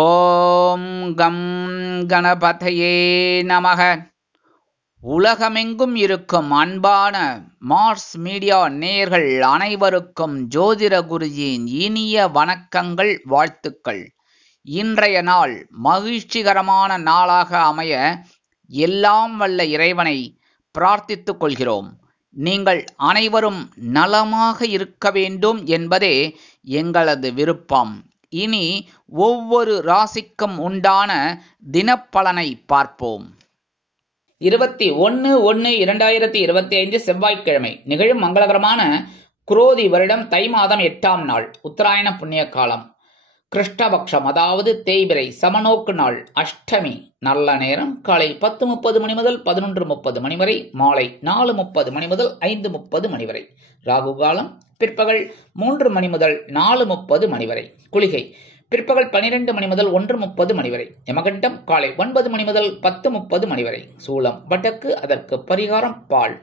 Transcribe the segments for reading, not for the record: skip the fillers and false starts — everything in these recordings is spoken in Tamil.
ஓம் கம் கணபதையே நமக. உலகமெங்கும் இருக்கும் அன்பான மார்ஸ் மீடியா நேயர்கள் அனைவருக்கும் ஜோதிட குருஜியின் இனிய வணக்கங்கள், வாழ்த்துக்கள். இன்றைய நாள் மகிழ்ச்சிகரமான நாளாக அமைய எல்லாம் வல்ல இறைவனை பிரார்த்தித்துக் கொள்கிறோம். நீங்கள் அனைவரும் நலமாக இருக்க வேண்டும் என்பதே எங்களது விருப்பம். இனி ஒவ்வொரு ராசிக்கும் உண்டான தினப்பலனை பார்ப்போம். 21/1/2025 செவ்வாய்க்கிழமை நிகழும் மங்களகரமான குரோதி வருடம் தை மாதம் 8ஆம் நாள், உத்தராயண புண்ணிய காலம், கிருஷ்ணபக்ஷம், அதாவது தேய்பிறை, சமநோக்கு நாள், அஷ்டமி. நல்ல நேரம் காலை 10:30 மணி முதல் 11:30 மணி வரை, மாலை 4:30 மணி முதல் 5:30 மணி வரை. ராகு காலம் பிற்பகல் 3 மணி முதல் 4:30 மணி வரை. குளிகை பிற்பகல் 12 மணி முதல் 1:30 மணி வரை. யமகண்டம் காலை 9 மணி முதல் 10:30 மணி வரை. சூலம் வடக்கு, அதற்கு பரிகாரம் பால்.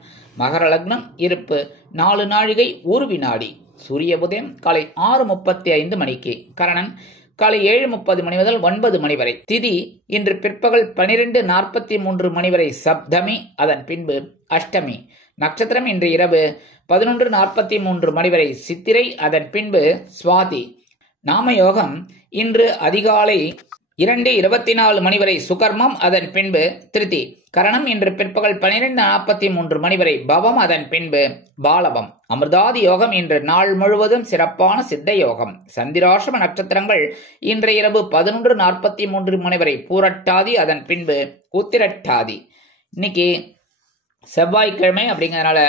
மகர லக்னம், இருப்பு 4 நாழிகை 1 வினாடி. சூரிய உதயம் காலை 6:35 மணிக்கு. கரணன் காலை 7:30 மணி முதல் 9 மணி வரை. திதி இன்று பிற்பகல் 12:43 மணி வரை சப்தமி, அதன் பின்பு அஷ்டமி. நட்சத்திரம் இன்று இரவு 11:43 மணி வரை சித்திரை, அதன் பின்பு சுவாதி. நாமயோகம் இன்று அதிகாலை 2:24 மணி வரை சுகர்மம், அதன் பின்பு திருதி. கரணம் இன்று பிற்பகல் 12:43 மணி வரை பவம், அதன் பின்பு பாலவம். அமிர்தாதி யோகம் இன்று நாள் முழுவதும் சிறப்பான சித்த யோகம். சந்திராசிரம நட்சத்திரங்கள் இன்றைய இரவு 11:43 மணி வரை பூரட்டாதி, அதன் பின்பு உத்திரட்டாதி. இன்னைக்கு செவ்வாய்க்கிழமை அப்படிங்கிறதுனால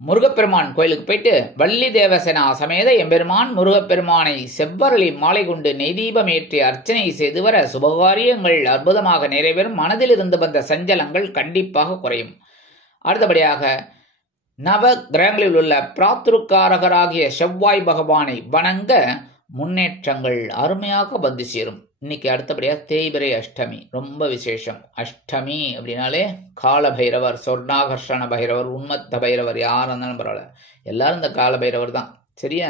முருகப்பெருமான் கோயிலுக்கு போயிட்டு வள்ளி தேவசேனா சமேத எம்பெருமான் முருகப்பெருமானை செவ்வரளி மாலை கொண்டு நெய்தீபம் ஏற்றி அர்ச்சனை செய்து வர சுபகாரியங்கள் அற்புதமாக நிறைவேறும். மனதில் இருந்து வந்த சஞ்சலங்கள் கண்டிப்பாக குறையும். அடுத்தபடியாக நவ கிரகங்களில் உள்ள பிராத்துருக்காரகராகிய செவ்வாய் பகவானை வணங்க முன்னேற்றங்கள் அருமையாக வந்து சேரும். இன்னைக்கு அடுத்தபடியாக தேய்பிறை அஷ்டமி, ரொம்ப விசேஷம். அஷ்டமி அப்படின்னாலே காலபைரவர், சொர்ணாகர்ஷண பைரவர், உன்மத்த பைரவர், யார் இருந்தாலும் பரவாயில்ல, எல்லாரும் இந்த காலபைரவர் தான். சரியா?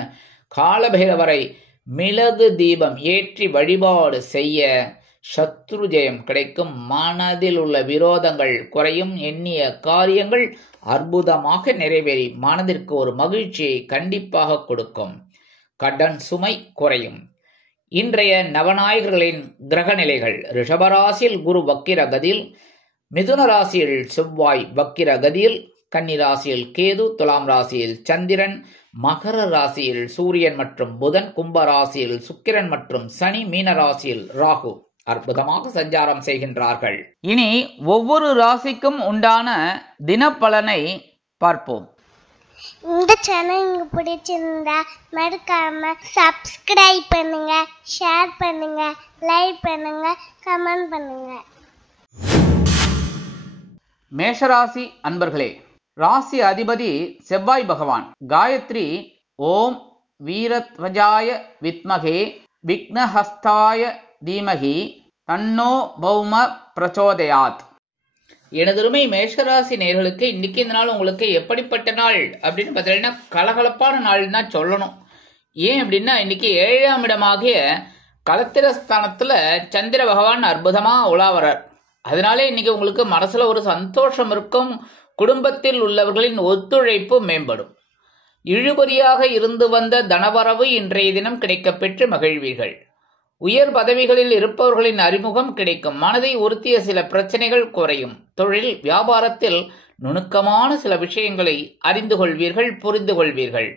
காலபைரவரை மிளகு தீபம் ஏற்றி வழிபாடு செய்ய சத்ரு ஜெயம் கிடைக்கும். மனதில் உள்ள விரோதங்கள் குறையும். எண்ணிய காரியங்கள் அற்புதமாக நிறைவேறி மனதிற்கு ஒரு மகிழ்ச்சியை கண்டிப்பாக கொடுக்கும். கடன் சுமை குறையும். இன்றைய நவநாயகர்களின் கிரக நிலைகள்: ரிஷபராசியில் குரு வக்கிர கதியில், மிதுன ராசியில் செவ்வாய் வக்கிர கதியில், கன்னி ராசியில் கேது, துலாம் ராசியில் சந்திரன், மகர ராசியில் சூரியன் மற்றும் புதன், கும்ப ராசியில் சுக்கிரன் மற்றும் சனி, மீன ராசியில் ராகு அற்புதமாக சஞ்சாரம் செய்கின்றார்கள். இனி ஒவ்வொரு ராசிக்கும் உண்டான தினப்பலனை பார்ப்போம். இந்த சேனல் உங்களுக்கு பிடிச்சிருந்தா மறக்காம சப்ஸ்கிரைப் பண்ணுங்க, ஷேர் பண்ணுங்க, லைக் பண்ணுங்க, கமெண்ட் பண்ணுங்க. மேஷராசி அன்பர்களே, ராசி அதிபதி செவ்வாய் பகவான். காயத்ரி ஓம் வீரத்வஜாய வித்மகே விக்னஹஸ்தாய தீமகி தன்னோ பௌம பிரச்சோதயாத். எனதுருமை மேஷராசி நேயர்களுக்கு இன்னைக்கு இந்த நாள் உங்களுக்கு எப்படிப்பட்ட நாள் அப்படின்னு பார்த்தீங்கன்னா கலகலப்பான நாள் தான் சொல்லணும். ஏன் அப்படின்னா இன்னைக்கு 7ஆம் இடமாகிய கலத்திரஸ்தானத்துல சந்திர பகவான் அற்புதமா உலாவரார். அதனாலே இன்னைக்கு உங்களுக்கு மனசுல ஒரு சந்தோஷம் இருக்கும். குடும்பத்தில் உள்ளவர்களின் ஒத்துழைப்பு மேம்படும். இழுபறியாக இருந்து வந்த தனவரவு இன்றைய தினம் கிடைக்க பெற்று மகிழ்வீர்கள். உயர் பதவிகளில் இருப்பவர்களின் அறிமுகம் கிடைக்கும். மனதை உறுத்திய சில பிரச்சனைகள் குறையும். தொழில் வியாபாரத்தில் நுணுக்கமான சில விஷயங்களை அறிந்து கொள்வீர்கள், புரிந்து கொள்வீர்கள்.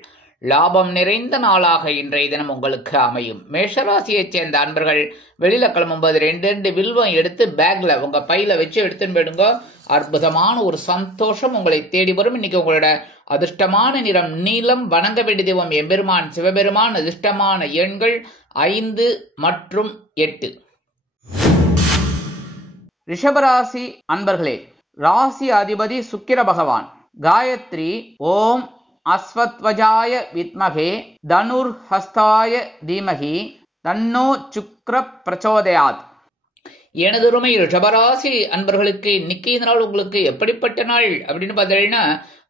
லாபம் நிறைந்த நாளாக இன்றைய தினம் உங்களுக்கு அமையும். மேஷராசியைச் சேர்ந்த அன்பர்கள் வெளியில கிளம்பும்போது 2 வில்வம் எடுத்து பேக்ல உங்க பையில வச்சு எடுத்துன்னு போயிடுங்க. அற்புதமான ஒரு சந்தோஷம் உங்களை தேடி வரும். இன்னைக்கு உங்களோட அதிர்ஷ்டமான நிறம் நீலம். வணங்க வேண்டிய தெய்வம் எம்பெருமான் சிவபெருமான். அதிர்ஷ்டமான எண்கள் 5 மற்றும் 8. ரிஷபராசி அன்பர்களே, ராசி அதிபதி சுக்கிர பகவான். காயத்ரி ஓம் அஸ்வத்வஜாய வித்மகே தனுர் ஹஸ்தாய தீமகி தன்னோ சுக்ர பிரச்சோதயாத். எனதுரிமை ரிஷபராசி அன்பர்களுக்கு இன்னைக்கு இந்த நாள் உங்களுக்கு எப்படிப்பட்ட நாள் அப்படின்னு பார்த்தீங்கன்னா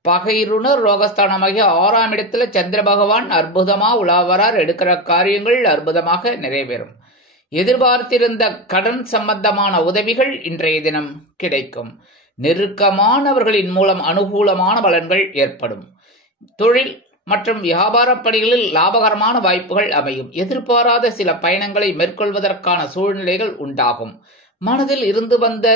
பகைருணர் ரோகஸ்தானமாகிய 6ஆம் இடத்துல சந்திர பகவான் அற்புதமா உலாவரார். எடுக்கிற காரியங்கள் அற்புதமாக நிறைவேறும். எதிர்பார்த்திருந்த கடன் சம்பந்தமான உதவிகள் இன்றைய தினம் கிடைக்கும். நெருக்கமானவர்களின் மூலம் அனுகூலமான பலன்கள் ஏற்படும். தொழில் மற்றும் வியாபார பணிகளில் லாபகரமான வாய்ப்புகள் அமையும். எதிர்பாராத சில பயணங்களை மேற்கொள்வதற்கான சூழ்நிலைகள் உண்டாகும். மனதில் இருந்து வந்த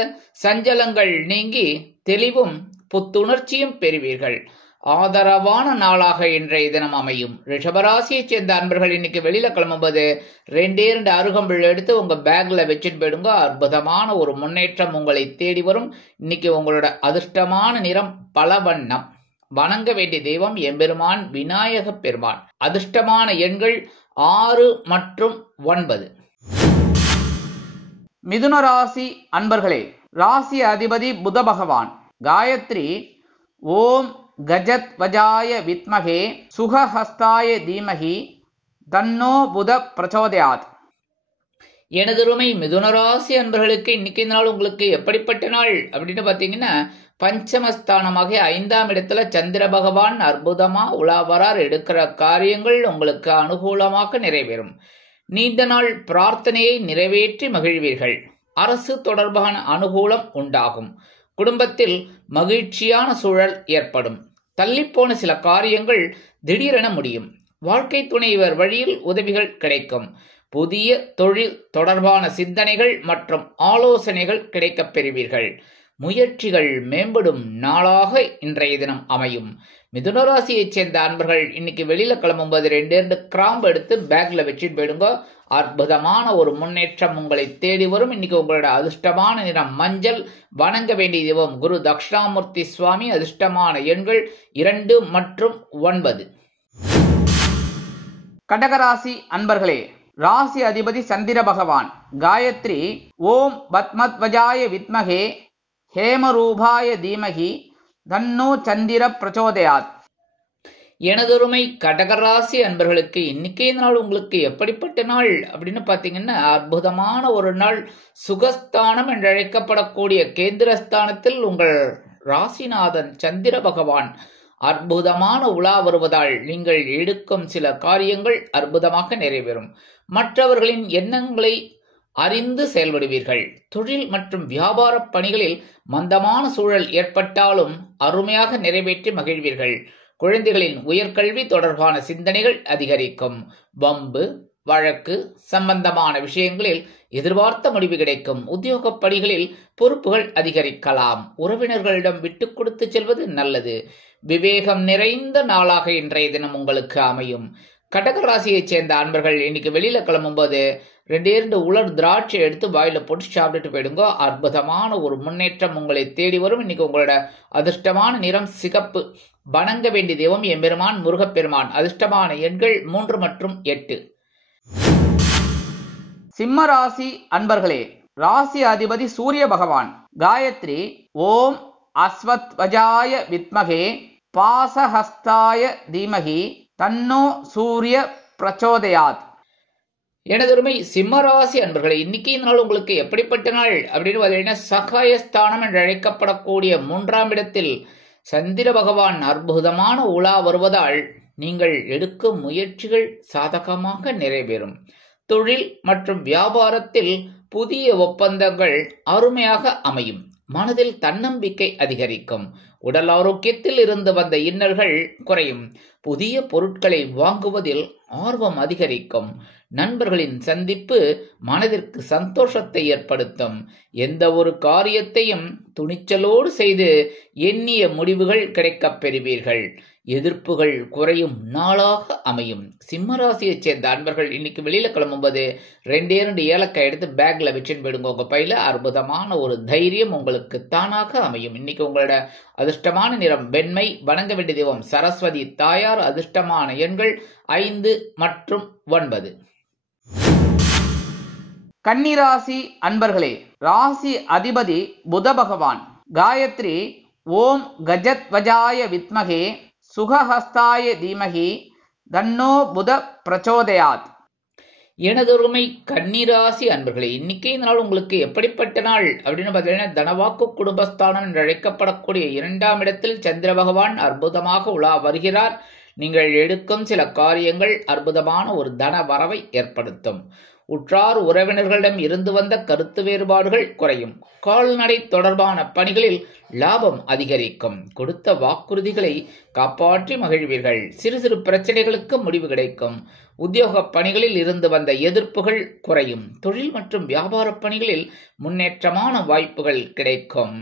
சஞ்சலங்கள் நீங்கி தெளிவும் புத்துணர்ச்சியும் பெறுவீர்கள். ஆதரவான நாளாக இன்றைய தினம் அமையும். ரிஷபராசியைச் சேர்ந்த அன்பர்கள் இன்னைக்கு வெளியில கிளம்பும்போது 2 அருகம்புல் எடுத்து உங்க பேக்ல வச்சுட்டு போயிடுங்க. அற்புதமான ஒரு முன்னேற்றம் உங்களை தேடி வரும். இன்னைக்கு உங்களோட அதிர்ஷ்டமான நிறம் பலவண்ணம். வணங்க வேண்டிய தெய்வம் எம்பெருமான் விநாயக பெருமான். அதிர்ஷ்டமான எண்கள் 6 மற்றும் 9. மிதுன ராசி அன்பர்களே, ராசி அதிபதி புத பகவான். காயத்ரி ஓம் கஜத் வஜாய வித்மகே சுகஹஸ்தாய தீமகி தன்னோ புத பிரச்சோதயாத். எனதுருமை மிதுனராசி அன்பர்களுக்கு இன்னைக்கு நாள் உங்களுக்கு எப்படிப்பட்ட நாள் அப்படின்னு பார்த்தீங்கன்னா, பஞ்சமஸ்தானமாக 5ஆம் இடத்துல சந்திர பகவான் அற்புதமா உலாவரார். எடுக்கிற காரியங்கள் உங்களுக்கு அனுகூலமாக நிறைவேறும். நீண்ட நாள் பிரார்த்தனையை நிறைவேற்றி மகிழ்வீர்கள். அரசு தொடர்பான அனுகூலம் உண்டாகும். குடும்பத்தில் மகிழ்ச்சியான சூழல் ஏற்படும். தள்ளிப்போன சில காரியங்கள் திடீரென முடியும். வாழ்க்கை துணைவர் வழியில் உதவிகள் கிடைக்கும். புதிய தொழில் தொடர்பான சிந்தனைகள் மற்றும் ஆலோசனைகள் கிடைக்கப் பெறுவீர்கள். முயற்சிகள் மேம்படும் நாளாக இன்றைய தினம் அமையும். மிதுனராசியைச் சேர்ந்த அன்பர்கள் இன்னைக்கு வெளியில கிளம்பும்போது 2 கிராம்பு எடுத்து பேக்ல வச்சுட்டு போயிடுங்க. அற்புதமான ஒரு முன்னேற்றம் உங்களை தேடி வரும். இன்னைக்கு உங்களோட அதிர்ஷ்டமான நிறம் மஞ்சள். வணங்க வேண்டிய தெய்வம் குரு தட்சிணாமூர்த்தி சுவாமி. அதிர்ஷ்டமான எண்கள் 2 மற்றும் 9. கடகராசி அன்பர்களே, ராசி அதிபதி சந்திர பகவான். காயத்ரி ஓம் பத்மத்வஜாய வித்மகே ஹேமரூபாய தீமகி தன்னோ சந்திர பிரச்சோதயாத். எனதொருமை கடகராசி அன்பர்களுக்கு இன்னைக்கே நாள் உங்களுக்கு எப்படிப்பட்ட நாள் அப்படின்னு பார்த்தீங்கன்னா, அற்புதமான ஒரு நாள். சுகஸ்தானம் என்று அழைக்கப்படக்கூடிய கேந்திரஸ்தானத்தில் உங்கள் ராசிநாதன் சந்திர பகவான் அற்புதமான உலா வருவதால் நீங்கள் எடுக்கும் சில காரியங்கள் அற்புதமாக நிறைவேறும். மற்றவர்களின் எண்ணங்களை அறிந்து செயல்படுவீர்கள். தொழில் மற்றும் வியாபார பணிகளில் மந்தமான சூழல் ஏற்பட்டாலும் அருமையாக நிறைவேற்றி மகிழ்வீர்கள். குழந்தைகளின் உயர்கல்வி தொடர்பான சிந்தனைகள் அதிகரிக்கும். வம்பு வழக்கு சம்பந்தமான விஷயங்களில் எதிர்பார்த்த முடிவு கிடைக்கும். உத்தியோக பணிகளில் பொறுப்புகள் அதிகரிக்கலாம். உறவினர்களிடம் விட்டு கொடுத்து செல்வது நல்லது. விவேகம் நிறைந்த நாளாக இன்றைய தினம் உங்களுக்கு அமையும். கடகராசியைச் சேர்ந்த அன்பர்கள் இன்னைக்கு வெளியில கிளம்பும்போது 2 உலர் திராட்சை எடுத்து வாயில போட்டு சாப்பிட்டுட்டு போயிடுங்க. அற்புதமான ஒரு முன்னேற்றம் உங்களை தேடி வரும். இன்னைக்கு உங்களோட அதிர்ஷ்டமான நிறம் சிகப்பு. வணங்க வேண்டிய தெய்வம் எம்பெருமான் முருகப்பெருமான். அதிர்ஷ்டமான எண்கள் 3 மற்றும் 8. சிம்ம ராசி அன்பர்களே, ராசி அதிபதி சூரிய பகவான். காயத்ரி ஓம் அஸ்வத்வஜாய வித்மகே பாசஹஸ்தாய தீமகி தன்னோ சூரிய பிரச்சோதயாத். எனதொருமை சிம்மராசி அன்பர்களை இன்னைக்கு நாள் உங்களுக்கு எப்படிப்பட்ட நாள் அப்படின்னு பார்த்தீங்கன்னா, சகாயஸ்தானம் என்று அழைக்கப்படக்கூடிய 3ஆம் இடத்தில் சந்திர பகவான் அற்புதமான உலா வருவதால் நீங்கள் எடுக்கும் முயற்சிகள் சாதகமாக நிறைவேறும். தொழில் மற்றும் வியாபாரத்தில் புதிய ஒப்பந்தங்கள் அருமையாக அமையும். மனதில் தன்னம்பிக்கை அதிகரிக்கும். உடல் ஆரோக்கியத்தில் இருந்து வந்த இன்னல்கள் குறையும். புதிய பொருட்களை வாங்குவதில் ஆர்வம் அதிகரிக்கும். நண்பர்களின் சந்திப்பு மனதிற்கு சந்தோஷத்தை ஏற்படுத்தும். எந்த ஒரு காரியத்தையும் துணிச்சலோடு செய்து எண்ணிய முடிவுகள் கிடைக்கப் பெறுவீர்கள். எதிர்ப்புகள் குறையும் நாளாக அமையும். சிம்மராசியைச் சேர்ந்த அன்பர்கள் இன்னைக்கு வெளியில கிளம்பும்போது 2 ஏலக்காய் எடுத்து பேக்ல வச்சுன்னு போயிடுங்க. உங்க பையில அற்புதமான ஒரு தைரியம் உங்களுக்கு தானாக அமையும். இன்னைக்கு உங்களோட அதிர்ஷ்டமான நிறம் வெண்மை. வணங்க வேண்டிய தெய்வம் சரஸ்வதி தாயார். அதிர்ஷ்டமான எண்கள் 5 மற்றும் 9. கன்னிராசி அன்பர்களே, ராசி அதிபதி புத பகவான். காயத்ரி ஓம் கஜத்வஜாய வித்மகே சுகஹஸ்தாய தீமகி தன்னோ புத பிரச்சோதயாத். எனதொருமை கன்னிராசி அன்பர்களே, இன்னைக்கு நாள் உங்களுக்கு எப்படிப்பட்ட நாள் அப்படின்னு பார்த்தீங்கன்னா, தனவாக்கு குடும்பஸ்தானம் என்று அழைக்கப்படக்கூடிய 2ஆம் இடத்தில் சந்திர பகவான் அற்புதமாக உலா வருகிறார். நீங்கள் எடுக்கும் சில காரியங்கள் அற்புதமான ஒரு தன வரவை ஏற்படுத்தும். உற்றார் உறவினர்களிடம் இருந்து வந்த கருத்து வேறுபாடுகள் குறையும். கால்நடை தொடர்பான பணிகளில் லாபம் அதிகரிக்கும். கொடுத்த வாக்குறுதிகளை காப்பாற்றி மகிழ்வீர்கள். சிறு சிறு பிரச்சனைகளுக்கு முடிவு கிடைக்கும். உத்தியோக பணிகளில் இருந்து வந்த எதிர்ப்புகள் குறையும். தொழில் மற்றும் வியாபார பணிகளில் முன்னேற்றமான வாய்ப்புகள் கிடைக்கும்.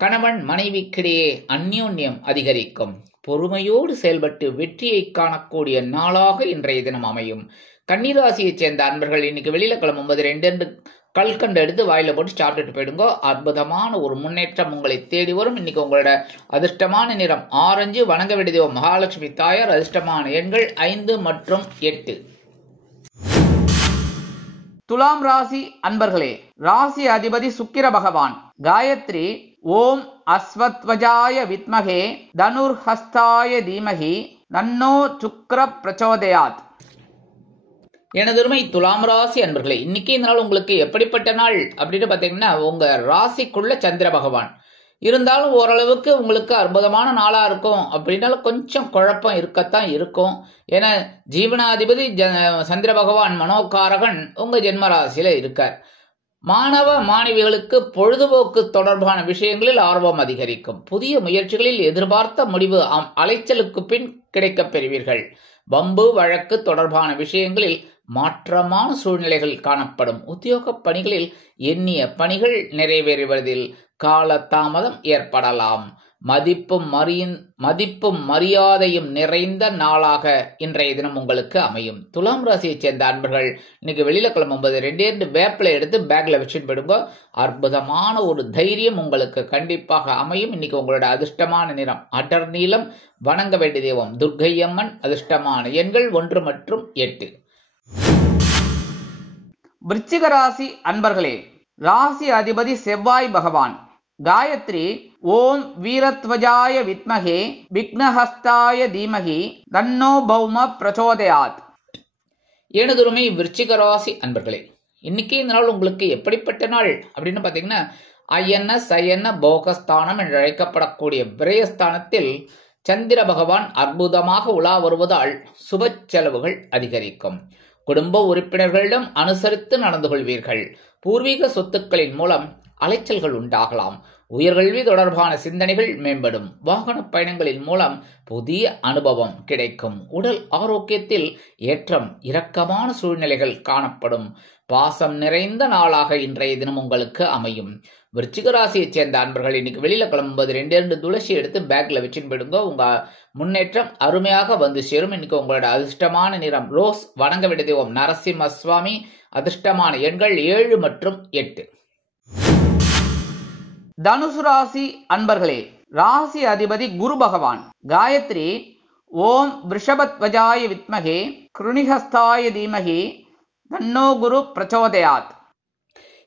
கணவன் மனைவிக்கிடையே அந்யோன்யம் அதிகரிக்கும். பொறுமையோடு செயல்பட்டு வெற்றியை காணக்கூடிய நாளாக இன்றைய தினம் அமையும். கன்னிராசியைச் சேர்ந்த அன்பர்கள் இன்னைக்கு வெளியில கிளம்பும்போது 2 கல்கண்டு எடுத்து வாயில போட்டு சாப்பிட்டுட்டு போயிடுங்க. அற்புதமான ஒரு முன்னேற்றம் உங்களை தேடி வரும். இன்னைக்கு உங்களோட அதிர்ஷ்டமான நிறம் ஆரஞ்சு. வணங்க வேண்டிய தெய்வம் மகாலட்சுமி தாயார். அதிர்ஷ்டமான எண்கள் 5 மற்றும் 8. துலாம் ராசி அன்பர்களே, ராசி அதிபதி சுக்கிர பகவான். காயத்ரி ஓம் அஸ்வத்வஜாய வித்மகே தனுர்ஹஸ்தாய தீமகி தன்னோ சுக்ர பிரச்சோதயாத். எனதருமை துலாம் ராசி அன்பர்களே, இன்னைக்கு இந்த நாள் உங்களுக்கு எப்படிப்பட்ட நாள் அப்படின்னு பாத்தீங்கன்னா, உங்க ராசிக்குள்ள சந்திர பகவான் இருந்தாலும் ஓரளவுக்கு உங்களுக்கு அற்புதமான நாளா இருக்கும். அப்படின்னால கொஞ்சம் குழப்பம் இருக்கத்தான் இருக்கும். ஏன்னா ஜீவனாதிபதி சந்திர பகவான் மனோகாரகன் உங்க ஜென்ம ராசியில இருக்கார். மாணவ மாணவிகளுக்கு பொழுதுபோக்கு தொடர்பான விஷயங்களில் ஆர்வம் அதிகரிக்கும். புதிய முயற்சிகளில் எதிர்பார்த்த முடிவு அலைச்சலுக்கு பின் கிடைக்கப் பெறுவீர்கள். வம்பு வழக்கு தொடர்பான விஷயங்களில் மாற்றமான சூழ்நிலைகள் காணப்படும். உத்தியோக பணிகளில் எண்ணிய பணிகள் நிறைவேறுவதில் கால தாமதம் ஏற்படலாம். மதிப்பும் மரியாதையும் நிறைந்த நாளாக இன்றைய தினம் உங்களுக்கு அமையும். துலாம் ராசியைச் சேர்ந்த அன்பர்கள் இன்னைக்கு வெளியில கிளம்பும்போது 2 வேப்பிலை எடுத்து பேக்ல வச்சுட்டு போயிடுங்க. அற்புதமான ஒரு தைரியம் உங்களுக்கு கண்டிப்பாக அமையும். இன்னைக்கு உங்களோட அதிர்ஷ்டமான நிறம் அடர் நீலம். வணங்க வேண்டிய தெய்வம் துர்க்கையம்மன். அதிர்ஷ்டமான எண்கள் 1 மற்றும் 8. விருச்சிக ராசி அன்பர்களே, ராசி அதிபதி செவ்வாய் பகவான். காயத்ரி ஓம் வீரத்வஜாய வித்மகே விக்னஹஸ்தாய தீமகி தன்னோ பௌம பிரச்சோதயாத். எனதுரிமை விருச்சிக ராசி அன்பர்களே, இன்னைக்கு இந்த நாள் உங்களுக்கு எப்படிப்பட்ட நாள் அப்படின்னு பாத்தீங்கன்னா, அயன போகஸ்தானம் என்று அழைக்கப்படக்கூடிய விரயஸ்தானத்தில் சந்திர பகவான் அற்புதமாக உலா வருவதால் சுப செலவுகள் அதிகரிக்கும். குடும்ப உறுப்பினர்களிடம் அனுசரித்து நடந்து கொள்வீர்கள். பூர்வீக சொத்துக்களின் மூலம் அலைச்சல்கள் உண்டாகலாம். உயர்கல்வி தொடர்பான சிந்தனைகள் மேம்படும். வாகன பயணங்களின் மூலம் புதிய அனுபவம் கிடைக்கும். உடல் ஆரோக்கியத்தில் ஏற்றம் இறக்கமான சூழ்நிலைகள் காணப்படும். பாசம் நிறைந்த நாளாக இன்றைய தினம் உங்களுக்கு அமையும். விருச்சிக ராசியைச் சேர்ந்த அன்பர்கள் இன்னைக்கு வெளியில கிளம்பும்போது 2 துளசி எடுத்து பேக்ல வச்சுன்னு போயிடுங்க. உங்க முன்னேற்றம் அருமையாக வந்து சேரும். இன்னைக்கு உங்களோட அதிர்ஷ்டமான நிறம் ரோஸ். வணங்க வேண்டிய தெய்வம் நரசிம்ம சுவாமி. அதிர்ஷ்டமான எண்கள் 7 மற்றும் 8. தனுசு ராசி அன்பர்களே, ராசி அதிபதி குரு பகவான். காயத்ரி ஓம் விருஷபத்வஜாய வித்மகே கிருணிஹஸ்தாய தீமகி தன்னோ குரு பிரச்சோதயாத்.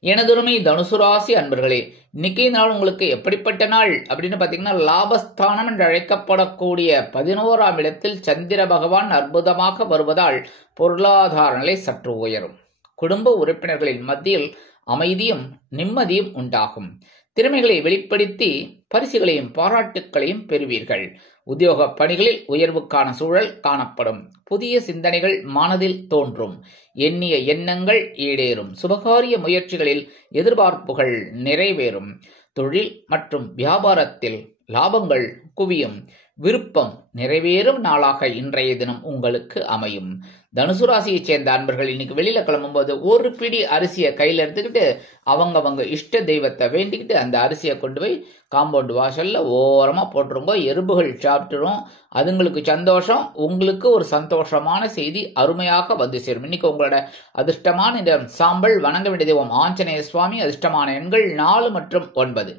எனதுரிமை தனுசு ராசி அன்பர்களே, இன்னைக்கு நாள் உங்களுக்கு எப்படிப்பட்ட நாள் அப்படின்னு பாத்தீங்கன்னா, லாபஸ்தானம் என்று அழைக்கப்படக்கூடிய 11ஆம் இடத்தில் சந்திர பகவான் அற்புதமாக வருவதால் பொருளாதார நிலை சற்று உயரும். குடும்ப உறுப்பினர்களின் மத்தியில் அமைதியும் நிம்மதியும் உண்டாகும். திறமைகளை வெளிப்படுத்தி பரிசுகளையும் பாராட்டுக்களையும் பெறுவீர்கள். உத்தியோக பணிகளில் உயர்வுக்கான சூழல் காணப்படும். புதிய சிந்தனைகள் மனதில் தோன்றும். எண்ணிய எண்ணங்கள் ஈடேறும். சுபகாரிய முயற்சிகளில் எதிர்பார்ப்புகள் நிறைவேறும். தொழில் மற்றும் வியாபாரத்தில் லாபங்கள் குவியும். விருப்பம் நிறைவேறும் நாளாக இன்றைய தினம் உங்களுக்கு அமையும். தனுசு ராசியைச் சேர்ந்த அன்பர்கள் இன்னைக்கு வெளியில கிளம்பும்போது 1 பிடி அரிசியை கையில எடுத்துக்கிட்டு அவங்க இஷ்ட தெய்வத்தை வேண்டிக்கிட்டு அந்த அரிசியை கொண்டு போய் காம்பவுண்ட் வாசல்ல ஓரமா போட்டுருங்க. எறும்புகள் சாப்பிட்டுரும். அதுங்களுக்கு சந்தோஷம், உங்களுக்கு ஒரு சந்தோஷமான செய்தி அருமையாக வந்து சேரும். இன்னைக்கு உங்களோட அதிர்ஷ்டமான இந்த சாம்பல். வணங்க வேண்டிய தெய்வம் ஆஞ்சநேய சுவாமி. அதிர்ஷ்டமான எண்கள் 4 மற்றும் 9.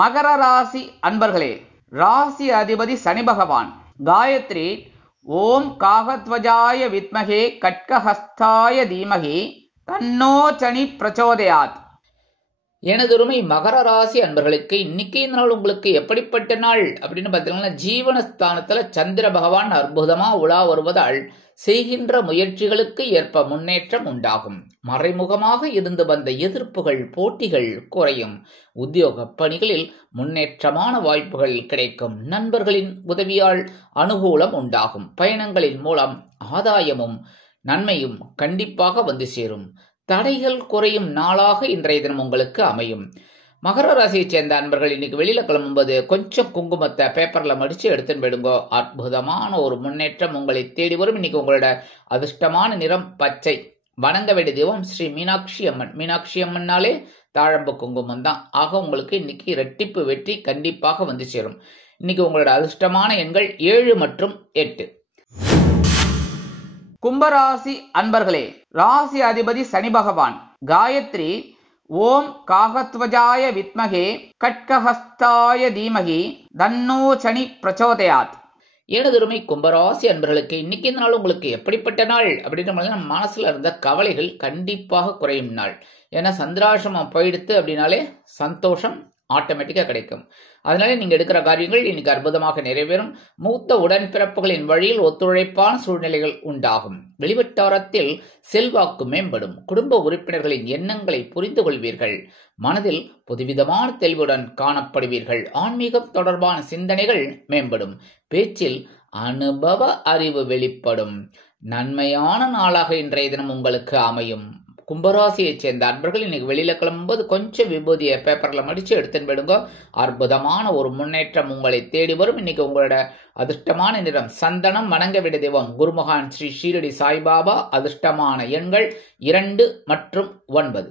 மகர ராசி அன்பர்களே, ராசி அதிபதி சனி பகவான். காயத்ரி ஓம் காகத்வஜாய வித்மகே கட்கஹஸ்தாய தீமகி தன்னோ சனி பிரச்சோதயாத். எனதுரிமை மகர ராசி அன்பர்களுக்கு இன்னைக்கு இந்த நாள் உங்களுக்கு எப்படிப்பட்ட நாள் அப்படின்னு பார்த்தீங்கன்னா, ஜீவனஸ்தானத்துல சந்திர பகவான் அற்புதமா உலா வருவதால் செய்கின்ற முயற்சிகளுக்கு ஏற்ப முன்னேற்றம் உண்டாகும். மறைமுகமாக இருந்து வந்த எதிர்ப்புகள் போட்டிகள் குறையும். உத்தியோக பணிகளில் முன்னேற்றமான வாய்ப்புகள் கிடைக்கும். நண்பர்களின் உதவியால் அனுகூலம் உண்டாகும். பயணங்களின் மூலம் ஆதாயமும் நன்மையும் கண்டிப்பாக வந்து சேரும். தடைகள் குறையும் நாளாக இன்றைய தினம் உங்களுக்கு அமையும். மகர ராசியைச் சேர்ந்த அன்பர்கள் இன்னைக்கு வெளியில கிளம்பும்போது கொஞ்சம் குங்குமத்தை பேப்பர்ல மடிச்சு எடுத்துன்னு போயிடுங்கோ. அற்புதமான ஒரு முன்னேற்றம் உங்களை தேடி வரும். இன்னைக்கு உங்களோட அதிர்ஷ்டமான நிறம் பச்சை. வணங்க வேண்டிய தெய்வம் ஸ்ரீ மீனாட்சி அம்மன். மீனாட்சி அம்மன்னாலே தாழம்பு குங்குமம் தான். ஆக உங்களுக்கு இன்னைக்கு இரட்டிப்பு வெற்றி கண்டிப்பாக வந்து சேரும். இன்னைக்கு உங்களோட அதிர்ஷ்டமான எண்கள் 7 மற்றும் 8. கும்பராசி அன்பர்களே, ராசி அதிபதி சனி பகவான். காயத்ரி ஓம் காகத்வஜாய வித்மகே கட்கஹஸ்தாய தீமகி தன்னோ சனி பிரச்சோதயாத். எனதுருமை கும்பராசி அன்பர்களுக்கு இன்னைக்கு இந்த நாள் உங்களுக்கு எப்படிப்பட்ட நாள் அப்படின்ற நம்ம மனசுல இருந்த கவலைகள் கண்டிப்பாக குறையும் நாள். ஏன்னா சந்திராசிரமம் போயிடுத்து அப்படின்னாலே சந்தோஷம் ஆட்டோமேட்டிக்கா கிடைக்கும். அதனால நீங்க எடுக்கிற காரியங்கள் இன்னைக்கு அற்புதமாக நிறைவேறும். மூத்த உடன்பிறப்புகளின் வழியில் ஒத்துழைப்பான சூழ்நிலைகள் உண்டாகும். வெளிவட்டாரத்தில் செல்வாக்கு மேம்படும். குடும்ப உறுப்பினர்களின் எண்ணங்களை புரிந்து கொள்வீர்கள். மனதில் புதுவிதமான தெளிவுடன் காணப்படுவீர்கள். ஆன்மீகம் தொடர்பான சிந்தனைகள் மேம்படும். பேச்சில் அனுபவ அறிவு வெளிப்படும். நன்மையான நாளாக இன்றைய தினம் உங்களுக்கு அமையும். கும்பராசியைச் சேர்ந்த அன்பர்கள் இன்னைக்கு வெளியில கிளம்பும்போது கொஞ்சம் விபூதியை பேப்பர்ல மடிச்சு எடுத்துன்னு போயிடுங்க. அற்புதமான ஒரு முன்னேற்றம் உங்களை தேடி வரும். இன்னைக்கு உங்களோட அதிர்ஷ்டமான நிறம் சந்தனம். வணங்க வேண்டிய தெய்வம் குருமகான் ஸ்ரீ ஷீரடி சாய்பாபா. அதிர்ஷ்டமான எண்கள் 2 மற்றும் 9.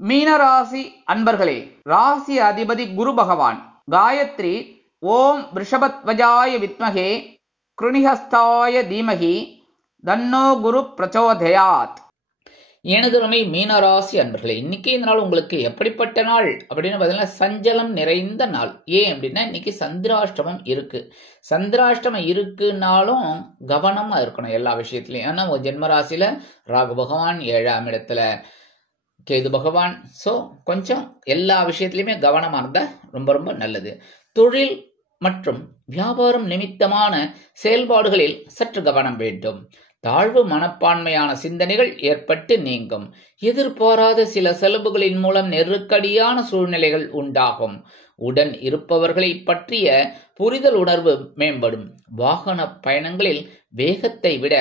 மீனராசி அன்பர்களே, ராசி அதிபதி குரு பகவான். காயத்ரி ஓம் ரிஷபத்வஜாய வித்மகே கிருணிஹஸ்தாய தீமகி தன்னோ குரு பிரச்சோதயாத். எனதுமை மீனராசி அன்பர்களே, இன்னைக்கு இந்த நாள் உங்களுக்கு எப்படிப்பட்ட நாள் அப்படின்னு பார்த்தீங்கன்னா சஞ்சலம் நிறைந்த நாள். ஏன் அப்படின்னா இன்னைக்கு சந்திராஷ்டமம் இருக்கு. சந்திராஷ்டமம் இருக்குன்னாலும் கவனமா இருக்கணும் எல்லா விஷயத்திலையும். ஏன்னா உங்க ஜென்மராசியில ராகு பகவான் 7ஆம் இடத்துல, கேது பகவான். ஸோ கொஞ்சம் எல்லா விஷயத்திலையுமே கவனமா இருந்தா ரொம்ப ரொம்ப நல்லது. தொழில் மற்றும் வியாபாரம் நிமித்தமான செயல்பாடுகளில் சற்று கவனம் வேண்டும். தாழ்வு மனப்பான்மையான சிந்தனைகள் ஏற்பட்டு நீங்கும். எதிர்பாராத சில செலவுகளின் மூலம் நெருக்கடியான சூழ்நிலைகள் உண்டாகும். உடன் இருப்பவர்களை பற்றிய புரிதல் உணர்வு மேம்படும். வாகன பயணங்களில் வேகத்தை விட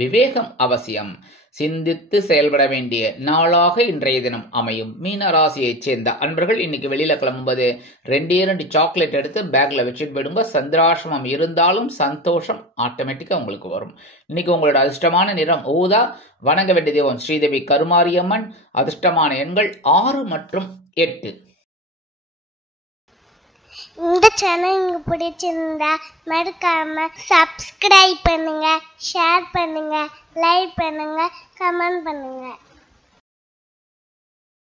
விவேகம் அவசியம். சிந்தித்து செயல்பட வேண்டிய நாளாக இன்றைய தினம் அமையும். மீனராசியைச் சேர்ந்த அன்பர்கள் இன்னைக்கு வெளியில கிளம்பும்போது 2 சாக்லேட் எடுத்து பேக்ல வச்சுட்டு போயிடுங்க. சந்திராசிரமம் இருந்தாலும் சந்தோஷம் ஆட்டோமேட்டிக்கா உங்களுக்கு வரும். இன்னைக்கு உங்களோட அதிர்ஷ்டமான நிறம் ஊதா. வணங்க வேண்டிய தெய்வம் ஸ்ரீதேவி கருமாரியம்மன். அதிர்ஷ்டமான எண்கள் 6 மற்றும் 8. இந்த சேனல் உங்களுக்கு பிடிச்சிருந்தா மறக்காம சப்ஸ்கிரைப் பண்ணுங்க, ஷேர் பண்ணுங்க, லைக் பண்ணுங்க, கமெண்ட் பண்ணுங்க.